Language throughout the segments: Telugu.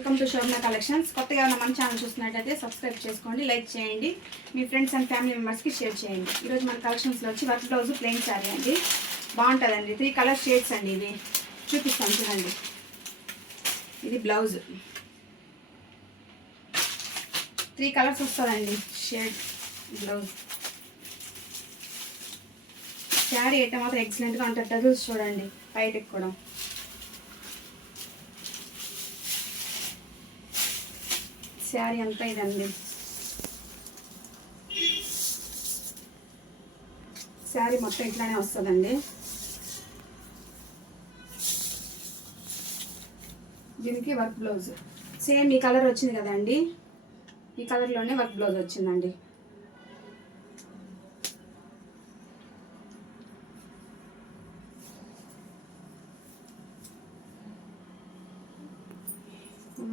Welcome to Shobhana collections. కొత్తగా ఉన్న మన ఛానల్ చూస్తున్నట్లయితే సబ్స్క్రైబ్ చేసుకోండి, లైక్ చేయండి, మీ ఫ్రెండ్స్ అండ్ ఫ్యామిలీ మెంబర్స్కి షేర్ చేయండి. ఈరోజు మన కలెక్షన్స్లో వచ్చి వర్క్ బ్లౌజ్ ప్లెయిన్ శారీ అండి. బాగుంటుందండి. 3 కలర్ షేడ్స్ అండి. ఇవి చూపిస్తాను చూడండి. ఇది బ్లౌజ్ 3 కలర్స్ వస్తుందండి. షేడ్ బ్లౌజ్ శారీ అయితే మాత్రం ఎక్సలెంట్గా ఉంటుంది. టజల్స్ చూడండి పైకి కూడా. శారీ అంతా ఇదండి. శారీ మొత్తం ఇట్లానే వస్తుందండి. దీనికి వర్క్ బ్లౌజ్ సేమ్ ఈ కలర్ వచ్చింది కదండి, ఈ కలర్లోనే వర్క్ బ్లౌజ్ వచ్చిందండి.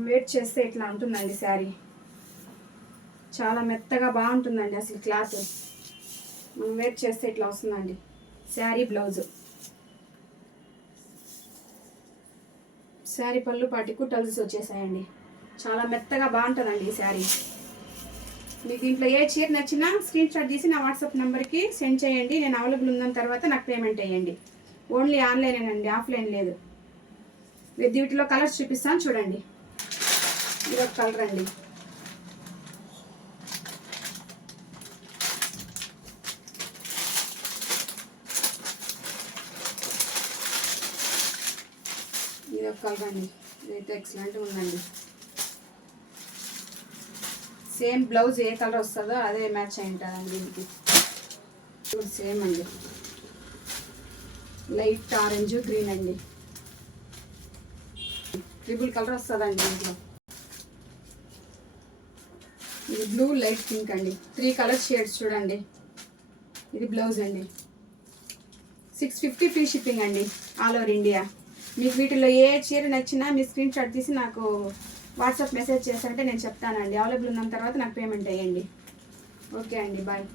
వెయిట్ చేస్తే ఇట్లా ఉంటుందండి. శారీ చాలా మెత్తగా బాగుంటుందండి. అసలు క్లాత్ మనం వెయిట్ చేస్తే ఇట్లా వస్తుందండి. శారీ బ్లౌజ్, శారీ పళ్ళు పాటికు టల్స్ వచ్చేసాయండి. చాలా మెత్తగా బాగుంటుందండి ఈ శారీ. మీకు దీంట్లో ఏ చీర నచ్చినా స్క్రీన్ షాట్ తీసి నా వాట్సాప్ నెంబర్కి సెండ్ చేయండి. నేను అవైలబుల్ ఉన్న తర్వాత నాకు పేమెంట్ వేయండి. ఓన్లీ ఆన్లైనేనండి, ఆఫ్లైన్ లేదు. వీటిలో కలర్స్ చూపిస్తాను చూడండి. ఇది ఒక కలర్ అండి. ఇది ఒక కలర్ అండి. ఇదైతే ఎక్సలెంట్గా ఉందండి. సేమ్ బ్లౌజ్ ఏ కలర్ వస్తుందో అదే మ్యాచ్ అయి ఉంటుందండి దీనికి. ఇప్పుడు సేమ్ అండి. లైట్ ఆరెంజ్ గ్రీన్ అండి. ట్రిపుల్ కలర్ వస్తుందండి దీంట్లో. ఇది బ్లూ లైట్ పింక్ అండి. 3 కలర్ షేడ్స్ చూడండి. ఇది బ్లౌజ్ అండి. 650 ఫ్రీ షిప్పింగ్ అండి, ఆల్ ఓవర్ ఇండియా. మీకు వీటిలో ఏ చీర నచ్చినా మీ స్క్రీన్ షాట్ తీసి నాకు వాట్సాప్ మెసేజ్ చేశారంటే నేను చెప్తానండి. అవైలబుల్ ఉన్న తర్వాత నాకు పేమెంట్ వేయండి. ఓకే అండి, బాయ్.